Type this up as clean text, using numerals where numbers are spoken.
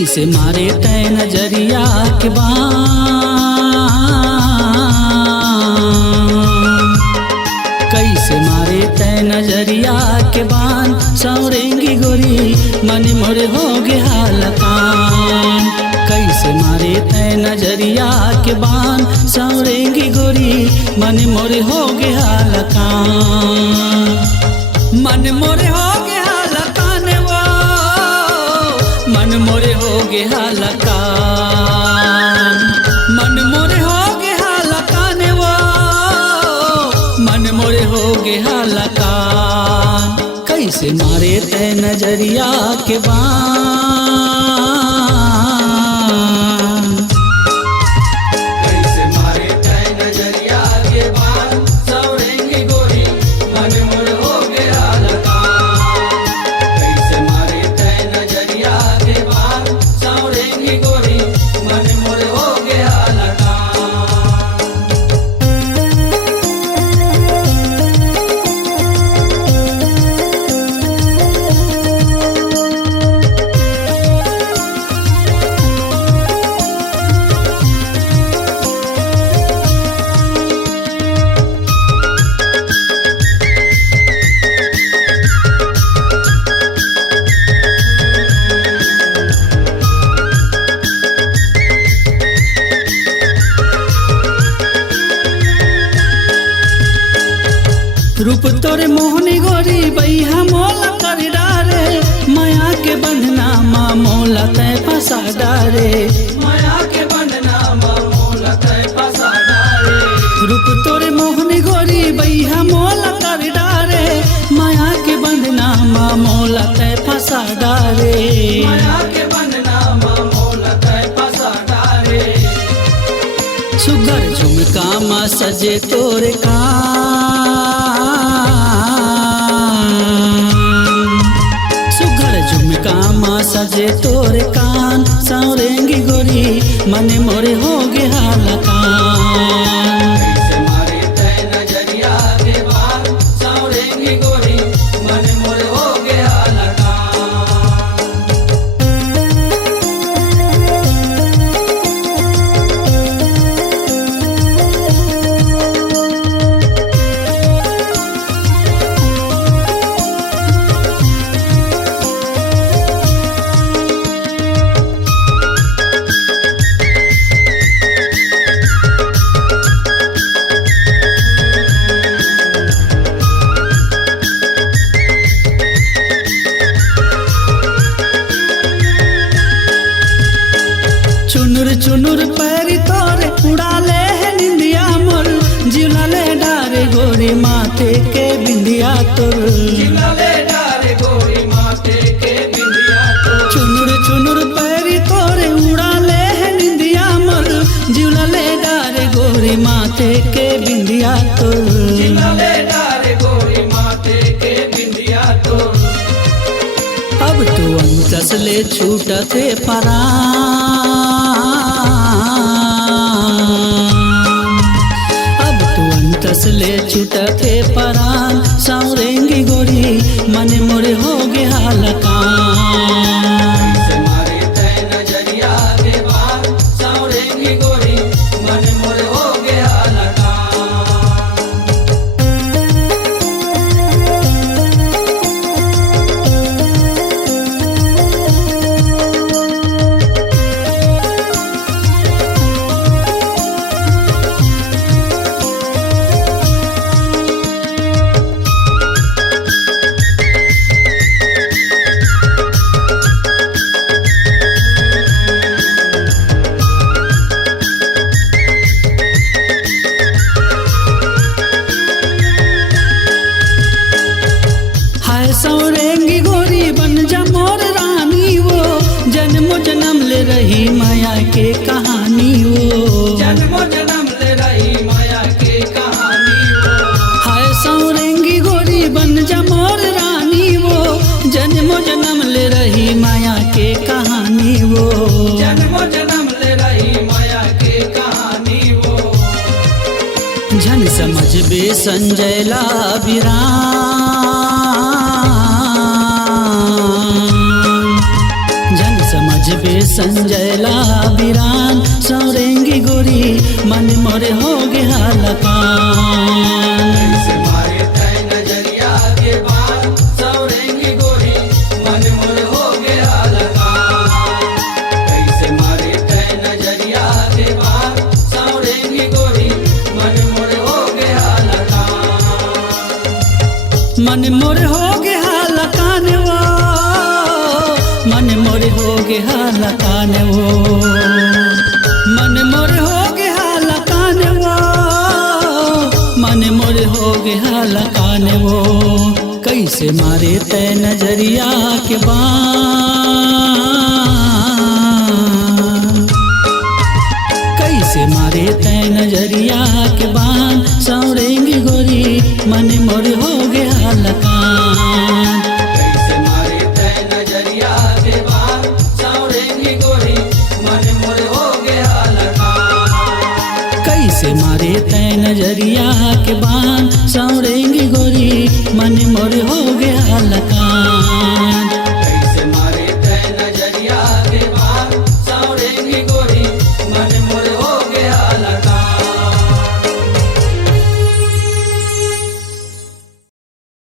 कैसे मारे तय नजरिया के बान, कैसे मारे तय नजरिया के बान। सौरेंगी गोरी मन मोरे हो गया लकान, कैसे मारे तय नजरिया के बान। सौरेंगी गोरी मन मोरे हो गया लकान, मन मोरे हो गया लकान वो, मन मोरे हो गया लकान, मन मोरे हो गया लकान वो, मन मोरे हो गया लकान। कैसे मारे तय नजरिया के बान, कैसे मारे तय नजरिया के बान। सौरेंगी गोरी मन मोरे हो गया लकान, कैसे मारे तय नजरिया के बान। सौरेंगी गोरी मन मोरे हो गया लकान। रूप तोरे मोहनी गोरी बैहा मोला कर डारे। माया के बंधना माँ मोला तय फंसा डारे, माया के बंधना माँ मोला तय फंसा डारे। रूप तोरे मोहनी गोरी बैहा मोला कर डारे। माया के बंधना माँ मोला तय फंसा डारे, माया के बंधना माँ मोला तय फंसा डारे। सुगर झुमका माँ सजे तोरे कान, सुगर झुमका माँ सजे तोरे कान। सौरेंगी गोरी मन मोरे हो गया लकान, कैसे मारे तय नजरिया के बान। सौरेंगी गोरी मन मोरे हो गया लकान। चुनुर चुनुर पैरी तोरे उड़ाले है निंदिया मोर। जिलाले डारे गोरी माथे के बिंदिया तोर, जिंगले डारे गोरी माथे के बिंदिया तो। चुनुर चुनुर पैरी तोरे उड़ाले है निंदिया मोर। जिलाले डारे गोरी माथे के बिंदिया तोर, जिंगले डारे गोरी माथे के बिंदिया तो। अब तो अंतस ले छूटा थे परान, अब तो अंतस ले छूटा थे परान। सौरेंगी गोरी मन मोरे हो गया लकान, कैसे मारे तय नजरिया के बान। सौरेंगी गोरी मन मोरे हो गया लकान। हाय सौरेंगी गोरी बन जा मोर रानी वो। जन्मों जन्म ले रही माया के कहानी वो, जन्मों जन्म ले रही माया की कहानी वो। हाय सौरेंगी गोरी बन जा मोर रानी वो। जन्मों जन्म ले रही माया के कहानी वो, जन्मों जन्म ले रही माया की कहानी वो। झन समझ बे संजय ला बिरान, झन समझ बे संजय ला बिरान सौरेंगी गोरी मन मोरे हो गया लकान। कैसे मारे तै नजरिया के बान सौरेंगी गोरी मन मोर हो गया लकान। कैसे मारे तै नजरिया के बान सौरेंगी गोरी मन मोर हो गया लकान। मन मोरे हो गया लकान वो, मन मोरे हो गया लकान वो, मन मोरे हो गया लकान वो, मन मोरे हो गया लकान वो। कैसे मारे तै नजरिया के बान, कैसे मारे तै नजरिया के बान सौरेंगी गोरी मन मोरे